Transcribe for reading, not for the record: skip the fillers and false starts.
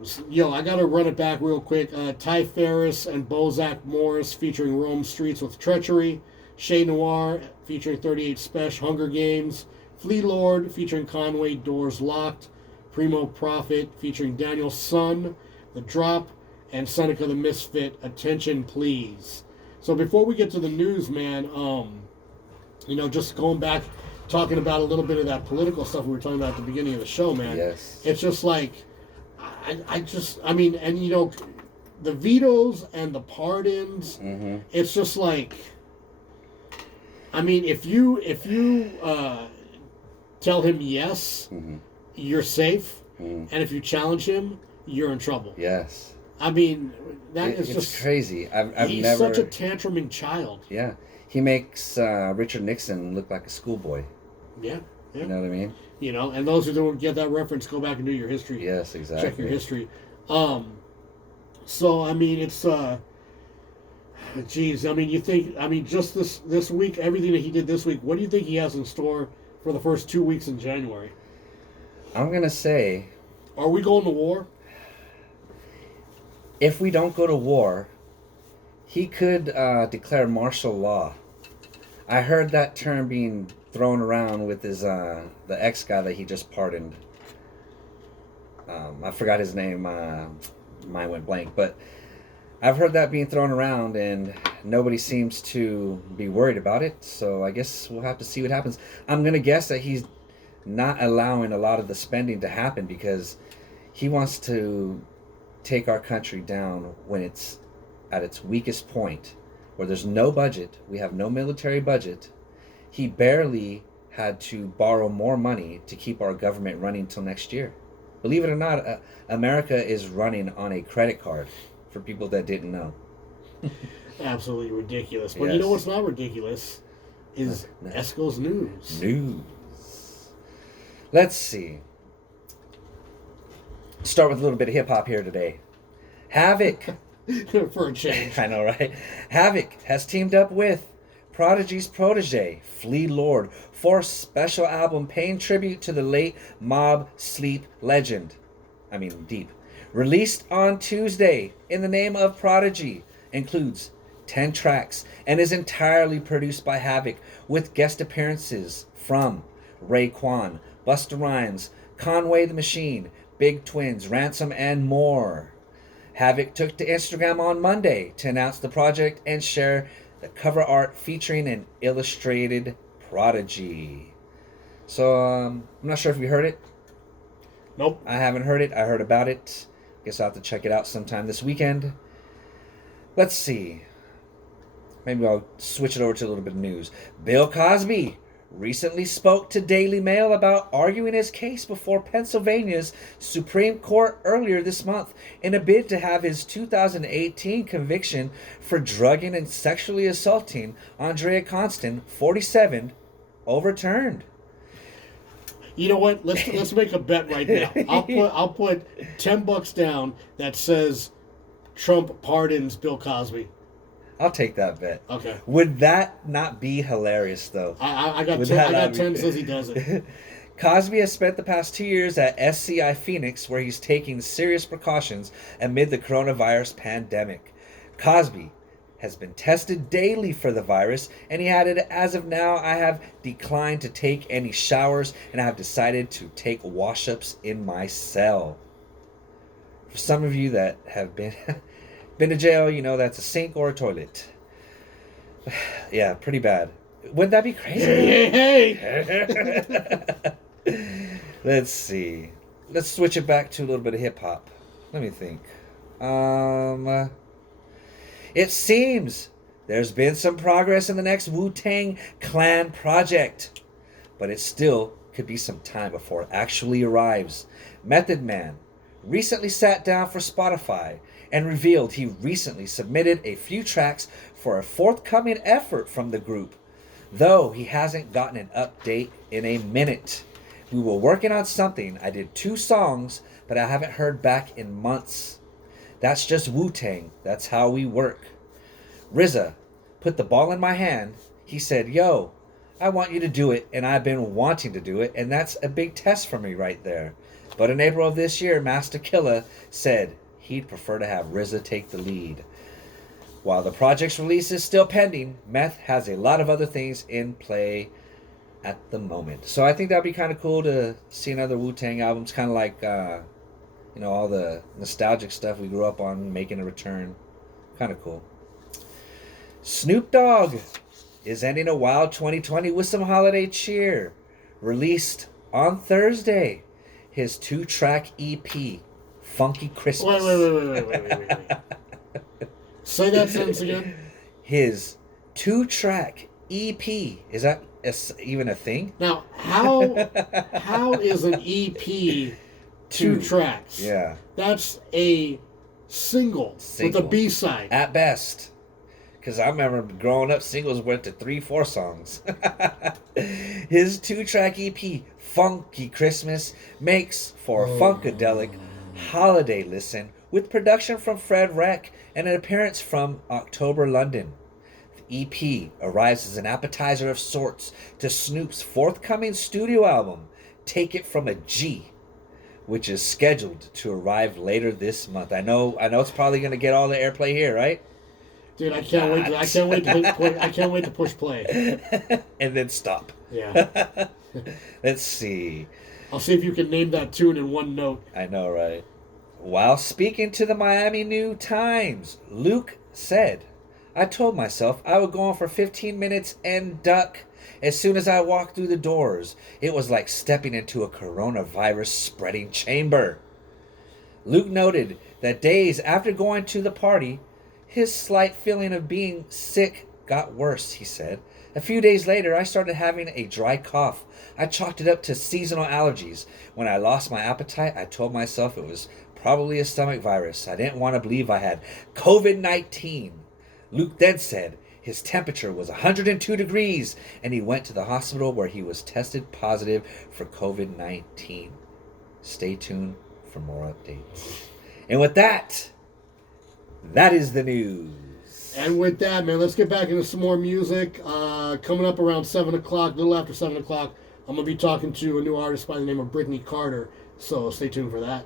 news. Yo, I gotta run it back real quick. Ty Ferris and Bozak Morris featuring Rome Streets with Treachery. Chez Noir featuring 38 Special Hunger Games. Flealord featuring Conway Doors Locked. Primo Prophet featuring Daniel Sun. The Drop. And Seneca the Misfit, Attention Please. So before we get to the news, man, just going back, talking about a little bit of that political stuff we were talking about at the beginning of the show, man. Yes. It's just like, the vetoes and the pardons, it's just like, if you tell him yes, you're safe, and if you challenge him, you're in trouble. Yes. It's just crazy. He's such a tantruming child. Yeah. He makes Richard Nixon look like a schoolboy. Yeah. You know what I mean? And those who don't get that reference, go back and do your history. Yes, exactly. Check your history. It's you think, just this week, everything that he did this week, what do you think he has in store for the first 2 weeks in January? I'm going to say... Are we going to war? If we don't go to war, he could declare martial law. I heard that term being thrown around with his the ex guy that he just pardoned. I forgot his name. Mine went blank, but I've heard that being thrown around, and nobody seems to be worried about it. So I guess we'll have to see what happens. I'm gonna guess that he's not allowing a lot of the spending to happen because he wants to take our country down when it's at its weakest point, where there's no budget. We have no military budget. He barely had to borrow more money to keep our government running till next year. Believe it or not, America is running on a credit card, for people that didn't know. Absolutely ridiculous. But Yes. You know what's not ridiculous is Esco's news. Let's see. Start with a little bit of hip-hop here today. Havoc. For a change. I know, right? Havoc has teamed up with Prodigy's protege, Flealord, for a special album paying tribute to the late Mobb Sleep legend. Deep. Released on Tuesday in the name of Prodigy, includes 10 tracks and is entirely produced by Havoc, with guest appearances from Raekwon, Busta Rhymes, Conway the Machine, Big Twins, Ransom, and more. Havoc took to Instagram on Monday to announce the project and share the cover art featuring an illustrated Prodigy. So, I'm not sure if you heard it. Nope. I haven't heard it. I heard about it. Guess I'll have to check it out sometime this weekend. Let's see. Maybe I'll switch it over to a little bit of news. Bill Cosby recently spoke to Daily Mail about arguing his case before Pennsylvania's Supreme Court earlier this month in a bid to have his 2018 conviction for drugging and sexually assaulting Andrea Constant, 47, overturned. You know what? Let's make a bet right now. I'll put $10 down that says Trump pardons Bill Cosby. I'll take that bet. Okay. Would that not be hilarious, though? I got 10. I got 10 says he doesn't. Cosby has spent the past 2 years at SCI Phoenix, where he's taking serious precautions amid the coronavirus pandemic. Cosby has been tested daily for the virus, and he added, "As of now, I have declined to take any showers, and I have decided to take wash-ups in my cell." For some of you that have been to jail, you know that's a sink or a toilet. Yeah, pretty bad. Wouldn't that be crazy? Hey. Let's see. Let's switch it back to a little bit of hip-hop. Let me think. It seems there's been some progress in the next WuTang Clan project, but it still could be some time before it actually arrives. Method Man recently sat down for Spotify and revealed he recently submitted a few tracks for a forthcoming effort from the group, though he hasn't gotten an update in a minute. "We were working on something. I did 2 songs, but I haven't heard back in months. That's just Wu-Tang. That's how we work." RZA put the ball in my hand. He said, "Yo, I want you to do it, and I've been wanting to do it, and that's a big test for me right there. But in April of this year, Master Killa said he'd prefer to have RZA take the lead. While the project's release is still pending, Meth has a lot of other things in play at the moment. So I think that'd be kind of cool to see another Wu-Tang album. It's kind of like, all the nostalgic stuff we grew up on making a return. Kind of cool. Snoop Dogg is ending a wild 2020 with some holiday cheer. Released on Thursday, his 2-track EP, Funky Christmas. Wait. Say that sentence again. His 2-track EP. Is that even a thing? Now, how is an EP 2 tracks? Yeah. That's a single with a B-side. At best. Because I remember growing up, singles went to 3-4 songs. His 2-track EP, Funky Christmas, makes for a funkadelic holiday listen with production from Fred Wreck and an appearance from October London. The EP arrives as an appetizer of sorts to Snoop's forthcoming studio album, Take It From a G, which is scheduled to arrive later this month. I know it's probably going to get all the airplay here, right? Dude, I can't wait to push play. And then stop. Yeah. Let's see. I'll see if you can name that tune in one note. I know, right? While speaking to the Miami New Times, Luke said, I told myself I would go on for 15 minutes and duck. As soon as I walked through the doors, it was like stepping into a coronavirus spreading chamber. Luke noted that days after going to the party, his slight feeling of being sick got worse, he said. A few days later, I started having a dry cough. I chalked it up to seasonal allergies. When I lost my appetite, I told myself it was probably a stomach virus. I didn't want to believe I had COVID-19. Luke then said his temperature was 102 degrees, and he went to the hospital where he was tested positive for COVID-19. Stay tuned for more updates. And with that is the news. And with that, man, let's get back into some more music. Coming up around 7 o'clock, a little after 7 o'clock, I'm going to be talking to a new artist by the name of Brittany Carter. So stay tuned for that.